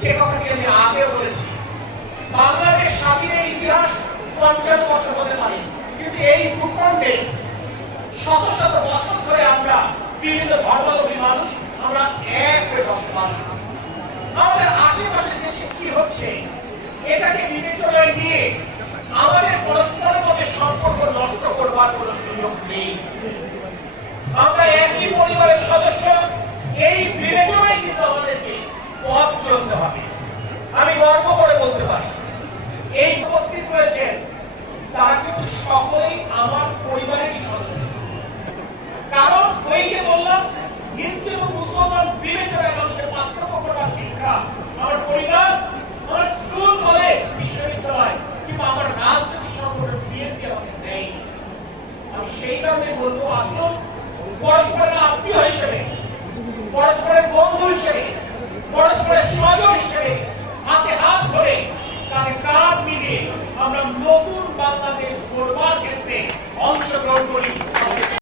সে কথাটি আমি আগেও বলেছি। বাংলাদেশ স্বাধীনের ইতিহাস ৫০ বছর হতে পারে, কিন্তু এই ভূখণ্ডে শত শত বছর ধরে আমরা বিভিন্ন ধর্মাবলম্বী মানুষ আমরা এক হয়ে বসবাস করি। আমাদের আশেপাশে দেশে কি হচ্ছে এটাকে বিবেচনায় নিয়ে আমাদের পরস্পরের মধ্যে সম্পর্ক নষ্ট করবার কোন সুযোগ নেই। আমরা একই পরিবারের সদস্য, এই বিবেচনায় কিন্তু আমাদেরকে